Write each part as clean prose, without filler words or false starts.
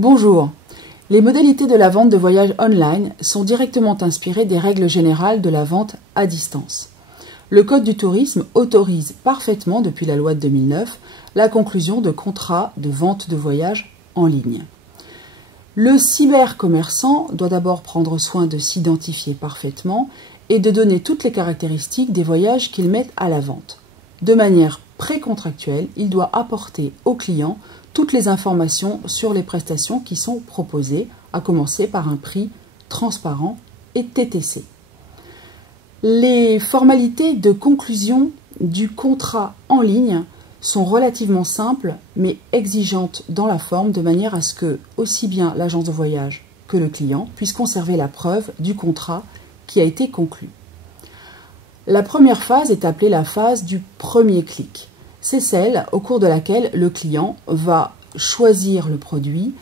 Bonjour. Les modalités de la vente de voyages online sont directement inspirées des règles générales de la vente à distance. Le Code du tourisme autorise parfaitement, depuis la loi de 2009, la conclusion de contrats de vente de voyages en ligne. Le cybercommerçant doit d'abord prendre soin de s'identifier parfaitement et de donner toutes les caractéristiques des voyages qu'il met à la vente. De manière précontractuelle, il doit apporter au client toutes les informations sur les prestations qui sont proposées, à commencer par un prix transparent et TTC. Les formalités de conclusion du contrat en ligne sont relativement simples mais exigeantes dans la forme, de manière à ce que aussi bien l'agence de voyage que le client puissent conserver la preuve du contrat qui a été conclu. La première phase est appelée la phase du premier clic. C'est celle au cours de laquelle le client va choisir le produit,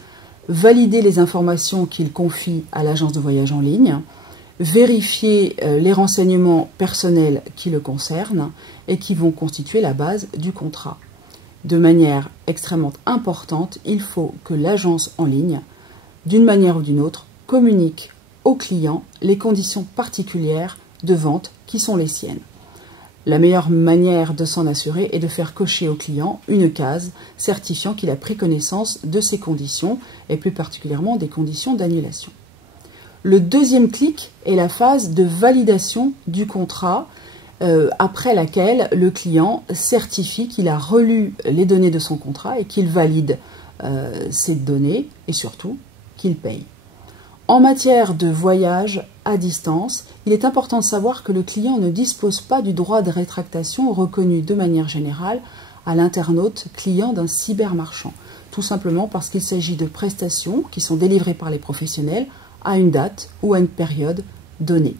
valider les informations qu'il confie à l'agence de voyage en ligne, vérifier les renseignements personnels qui le concernent et qui vont constituer la base du contrat. De manière extrêmement importante, il faut que l'agence en ligne, d'une manière ou d'une autre, communique au client les conditions particulières de vente qui sont les siennes. La meilleure manière de s'en assurer est de faire cocher au client une case certifiant qu'il a pris connaissance de ces conditions et plus particulièrement des conditions d'annulation. Le deuxième clic est la phase de validation du contrat, après laquelle le client certifie qu'il a relu les données de son contrat et qu'il valide ces données et surtout qu'il paye. En matière de voyage à distance, il est important de savoir que le client ne dispose pas du droit de rétractation reconnu de manière générale à l'internaute client d'un cybermarchand, tout simplement parce qu'il s'agit de prestations qui sont délivrées par les professionnels à une date ou à une période donnée.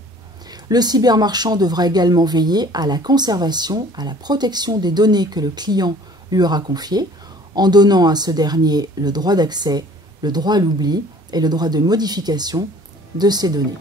Le cybermarchand devra également veiller à la conservation, à la protection des données que le client lui aura confiées, en donnant à ce dernier le droit d'accès, le droit à l'oubli et le droit de modification de ces données.